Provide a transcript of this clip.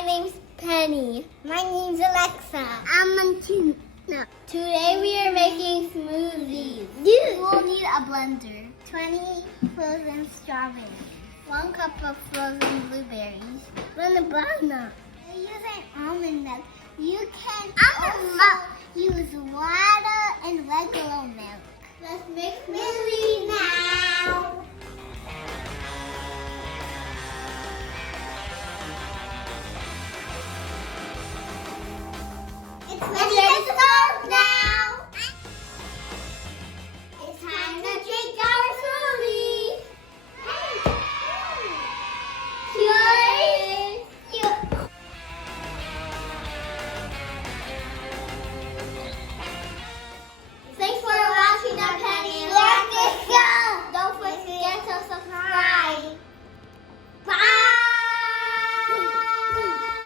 My name's Penny. My name's Alexa. I'm Antina. Today we are making smoothies. We'll need a blender, 20 frozen strawberries, 1 cup of frozen blueberries, 1 banana. We're using almond milk. You can also use water and regular milk. Let's make smoothies now. It's ready to go!